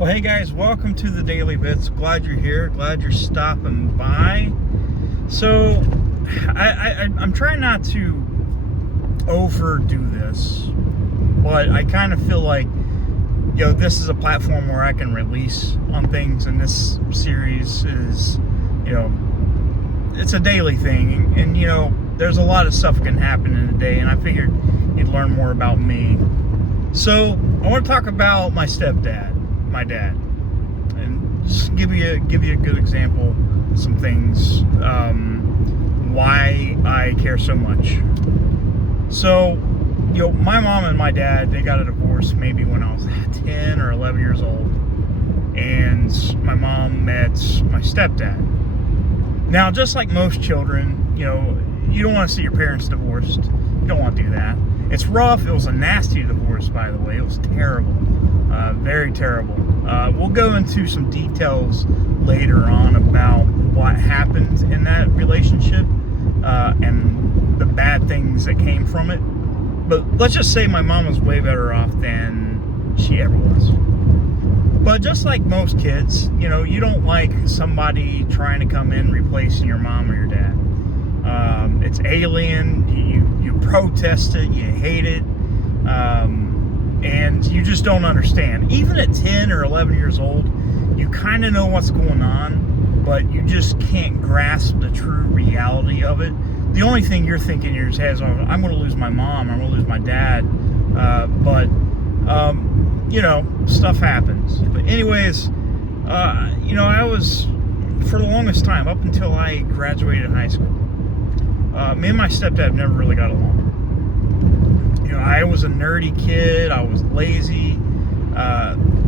Well, hey guys, welcome to the Daily Bits. Glad you're here. Glad you're stopping by. So, I'm trying not to overdo this, but I kind of feel like, this is a platform where I can release on things, and this series is, it's a daily thing, and there's a lot of stuff that can happen in a day, and I figured you'd learn more about me. So, I want to talk about my stepdad. My dad, and just give you a good example of some things, why I care so much. So, my mom and my dad, they got a divorce maybe when I was 10 or 11 years old, and my mom met my stepdad. Now, just like most children, you don't want to see your parents divorced. You don't want to do that. It's rough. It was a nasty divorce, by the way. It was terrible. Very terrible. We'll go into some details later on about what happened in that relationship and the bad things that came from it. But let's just say my mom was way better off than she ever was. But just like most kids, you don't like somebody trying to come in replacing your mom or your dad. It's alien. You protest it. You hate it. And you just don't understand. Even at 10 or 11 years old, you kind of know what's going on, but you just can't grasp the true reality of it. The only thing you're thinking in your head is, I'm going to lose my mom, I'm going to lose my dad. But stuff happens. But anyways, I was, for the longest time, up until I graduated high school, me and my stepdad never really got along. I was a nerdy kid. I was lazy,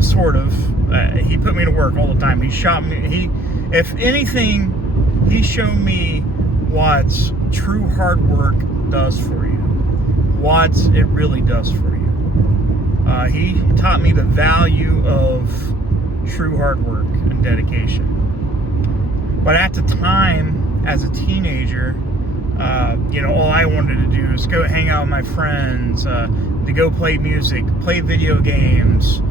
sort of. He put me to work all the time. He shot me. If anything, he showed me what true hard work does for you, what it really does for you. He taught me the value of true hard work and dedication. But at the time, as a teenager, all I wanted to do is go hang out with my friends, to go play music, play video games,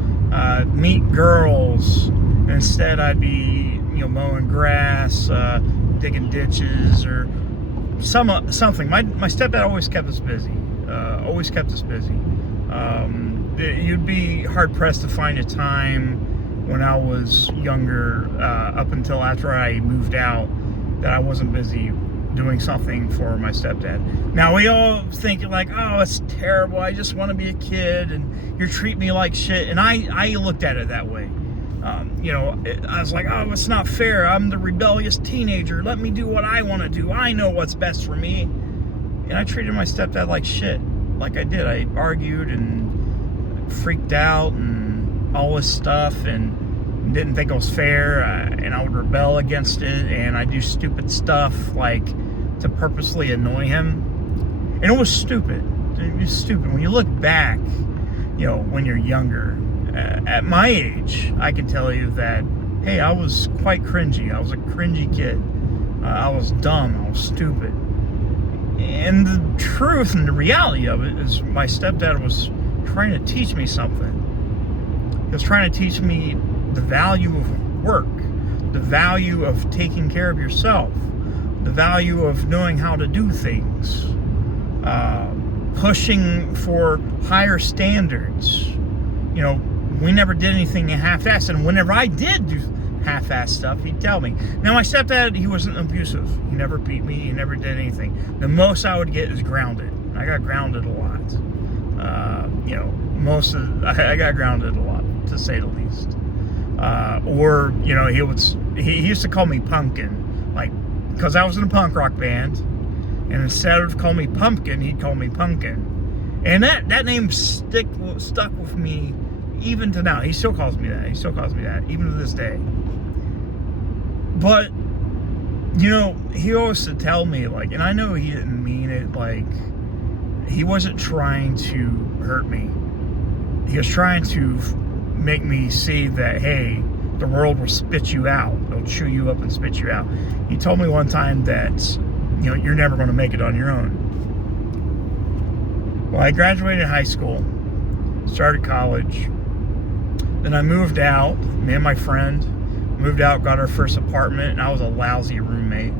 meet girls. Instead, I'd be, mowing grass, digging ditches, or something. My stepdad always kept us busy. You'd be hard-pressed to find a time when I was younger, up until after I moved out, that I wasn't busy doing something for my stepdad. Now, we all think like, oh, it's terrible, I just want to be a kid, and you're treating me like shit. And I looked at it that way. I was like, oh, it's not fair. I'm the rebellious teenager. Let me do what I want to do. I know what's best for me. And I treated my stepdad like shit. Like I did. I argued and freaked out and all this stuff, and didn't think it was fair, and I would rebel against it, and I do stupid stuff like to purposely annoy him, and it was stupid. It was stupid. When you look back, when you're younger, at my age, I can tell you that, hey, I was quite cringy. I was a cringy kid. I was dumb. I was stupid. And the truth and the reality of it is, my stepdad was trying to teach me something. He was trying to teach me the value of work, the value of taking care of yourself, the value of knowing how to do things, pushing for higher standards. We never did anything half-assed, and whenever I did do half-assed stuff, he'd tell me. Now, my stepdad, he wasn't abusive. He never beat me. He never did anything. The most I would get is grounded. I got grounded a lot. I got grounded a lot, to say the least. He used to call me Pumpkin, like, because I was in a punk rock band, and instead of calling me Pumpkin, he'd call me Pumpkin, and that name stuck with me even to now. He still calls me that. Even to this day. But he always would tell me, like, and I know he didn't mean it, like, he wasn't trying to hurt me. He was trying to make me see that, hey, the world will spit you out. It'll chew you up and spit you out. He told me one time that, you're never going to make it on your own. Well, I graduated high school, started college, Then I moved out. Me and my friend moved out, got our first apartment, and I was a lousy roommate.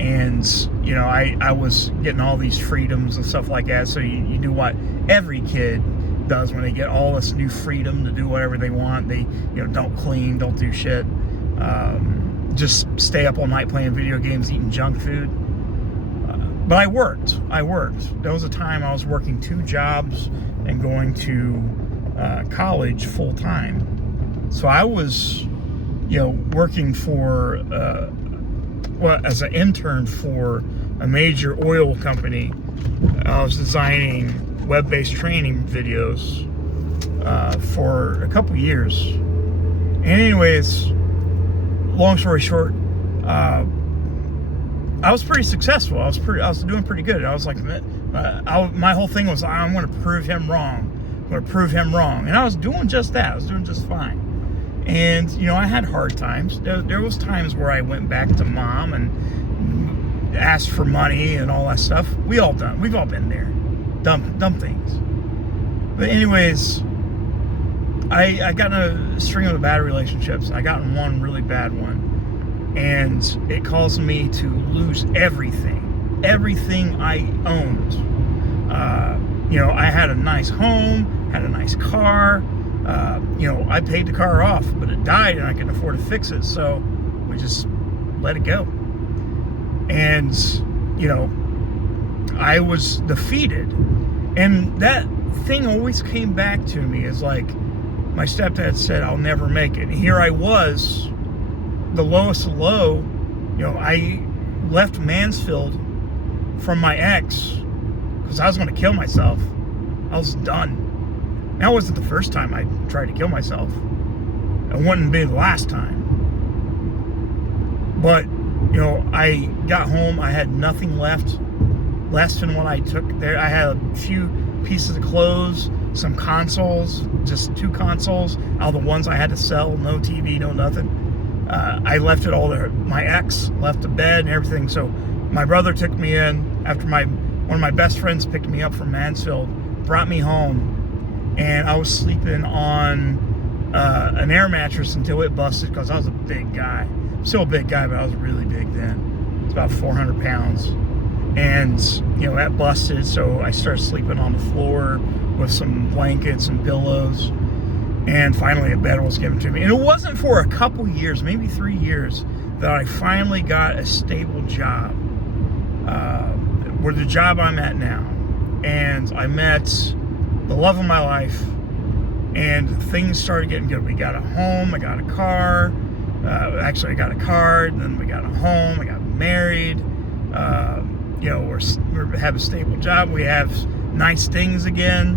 And, you know, I was getting all these freedoms and stuff like that. So you do what every kid does when they get all this new freedom to do whatever they want. They, you know, don't clean, don't do shit. Just stay up all night playing video games, eating junk food. But I worked. There was a time I was working 2 jobs and going to college full time. So I was, you know, working for, as an intern for a major oil company. I was designing web-based training videos for a couple years. And anyways, long story short, I was pretty successful. I was doing pretty good. I was like, my whole thing was, I'm going to prove him wrong. I'm going to prove him wrong. And I was doing just that. I was doing just fine. And, you know, I had hard times. There was times where I went back to mom and asked for money and all that stuff. We've all been there. Dumb things. But anyways, I got in a string of bad relationships. I got in one really bad one. And it caused me to lose everything I owned. You know, I had a nice home, had a nice car. You know, I paid the car off, but it died and I couldn't afford to fix it. So we just let it go. And, you know, I was defeated. And that thing always came back to me as like, my stepdad said, I'll never make it. And here I was, the lowest of low. You know, I left Mansfield from my ex because I was going to kill myself. I was done. That wasn't the first time I tried to kill myself. It wouldn't be the last time. But, you know, I got home. I had nothing left, less than what I took there. I had a few pieces of clothes, some consoles, just 2 consoles out of the ones I had to sell. No TV, no nothing. I left it all there. My ex left the bed and everything. So my brother took me in after one of my best friends picked me up from Mansfield, brought me home, and I was sleeping on an air mattress until it busted because I was a big guy. I'm still a big guy, but I was really big then. It's about 400 pounds. And, you know, that busted, so I started sleeping on the floor with some blankets and pillows. And finally a bed was given to me. And it wasn't for a couple years, maybe 3 years, that I finally got a stable job. Where the job I'm at now. And I met the love of my life. And things started getting good. We got a home, I got a car. Actually, I got a car, and then we got a home, I got married. You know, we have a stable job. We have nice things again.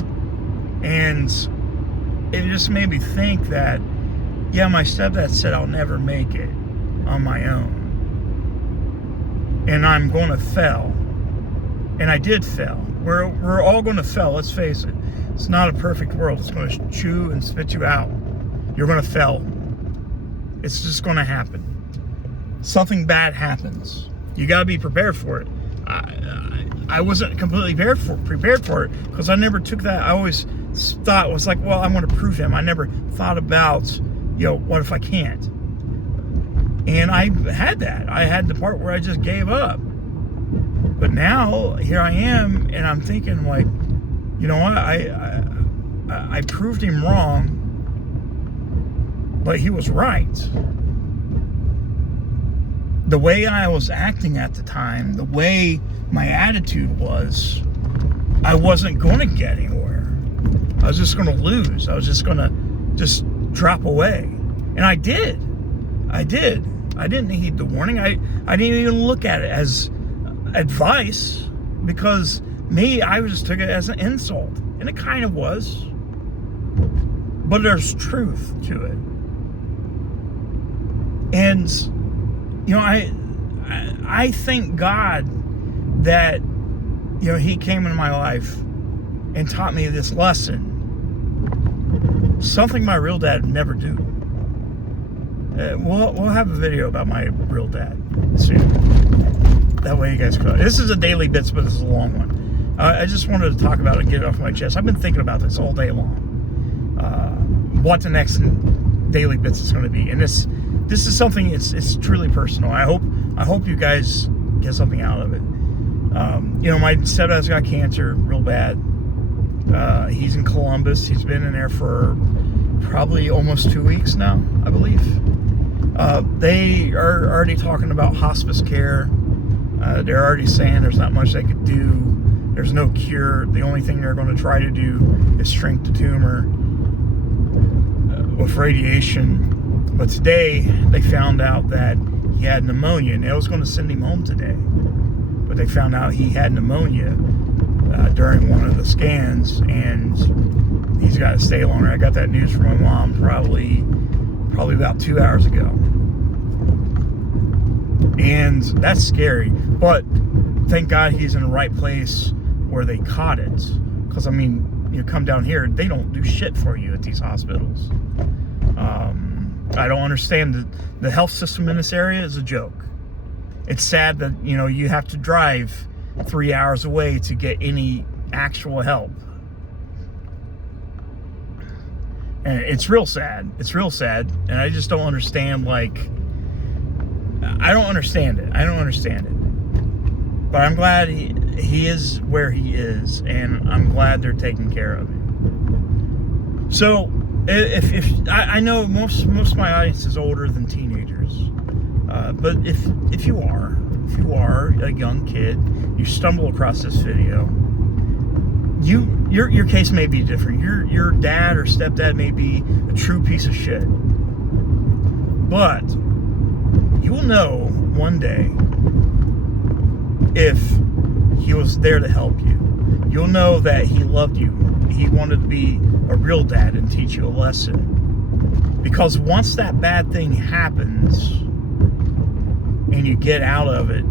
And it just made me think that, yeah, my stepdad said I'll never make it on my own. And I'm going to fail. And I did fail. We're all going to fail, let's face it. It's not a perfect world. It's going to chew and spit you out. You're going to fail. It's just going to happen. Something bad happens. You got to be prepared for it. I wasn't completely prepared for it because I never took that. I always thought it was like, well, I'm going to prove him. I never thought about, you know, what if I can't? And I had that. I had the part where I just gave up. But now here I am, and I'm thinking like, you know what? I proved him wrong, but he was right. The way I was acting at the time, the way my attitude was, I wasn't going to get anywhere. I was just going to lose. I was just going to just drop away. And I did. I didn't heed the warning. I didn't even look at it as advice because I just took it as an insult. And it kind of was. But there's truth to it. And, you know, I thank God that, you know, he came into my life and taught me this lesson. Something my real dad would never do. We'll have a video about my real dad soon. That way you guys can. This is a daily bits, but this is a long one. I just wanted to talk about it and get it off my chest. I've been thinking about this all day long. what the next Daily Bits is going to be. And this is something, it's truly personal. I hope you guys get something out of it. My stepdad's got cancer real bad. He's in Columbus. He's been in there for probably almost 2 weeks now, I believe. They are already talking about hospice care. They're already saying there's not much they could do. There's no cure. The only thing they're going to try to do is shrink the tumor with radiation. But today, they found out that he had pneumonia, and they was going to send him home today. But they found out he had pneumonia during one of the scans, and he's got to stay longer. I got that news from my mom probably about 2 hours ago. And that's scary. But thank God he's in the right place where they caught it. Because, you come down here, they don't do shit for you at these hospitals. I don't understand. The health system in this area is a joke. It's sad that, you have to drive 3 hours away to get any actual help. And it's real sad. It's real sad. And I just don't understand, I don't understand it. I don't understand it. But I'm glad he is where he is. And I'm glad they're taking care of him. So, if I know most of my audience is older than teenagers. But if you are a young kid, you stumble across this video, your case may be different. Your dad or stepdad may be a true piece of shit. But you will know one day if he was there to help you. You'll know that he loved you. He wanted to be a real dad and teach you a lesson. Because once that bad thing happens and you get out of it,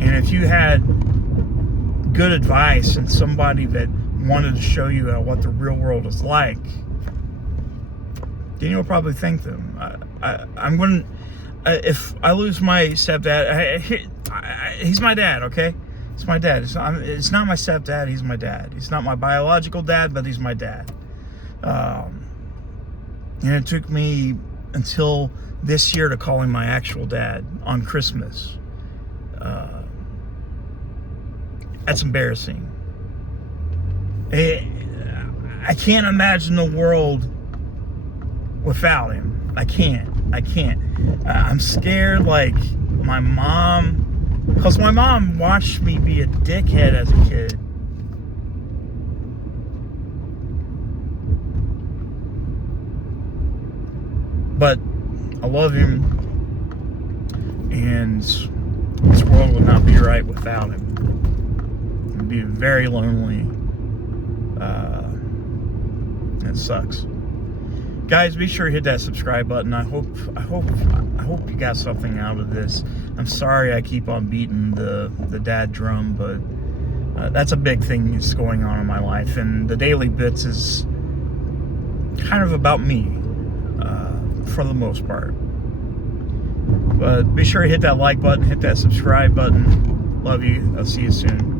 and if you had good advice and somebody that wanted to show you what the real world is like, then you'll probably thank them. I'm going to, if I lose my stepdad, he's my dad, okay? It's my dad. It's not my stepdad, he's my dad. He's not my biological dad, but he's my dad. And it took me until this year to call him my actual dad on Christmas. That's embarrassing. I can't imagine the world without him. I can't. I'm scared, my mom, because my mom watched me be a dickhead as a kid. But I love him, and this world would not be right without him. It'd be very lonely. It sucks. Guys, be sure to hit that subscribe button. I hope you got something out of this. I'm sorry I keep on beating the dad drum, but that's a big thing that's going on in my life, and the Daily Bits is kind of about me, for the most part. But be sure to hit that like button, hit that subscribe button. Love you. I'll see you soon.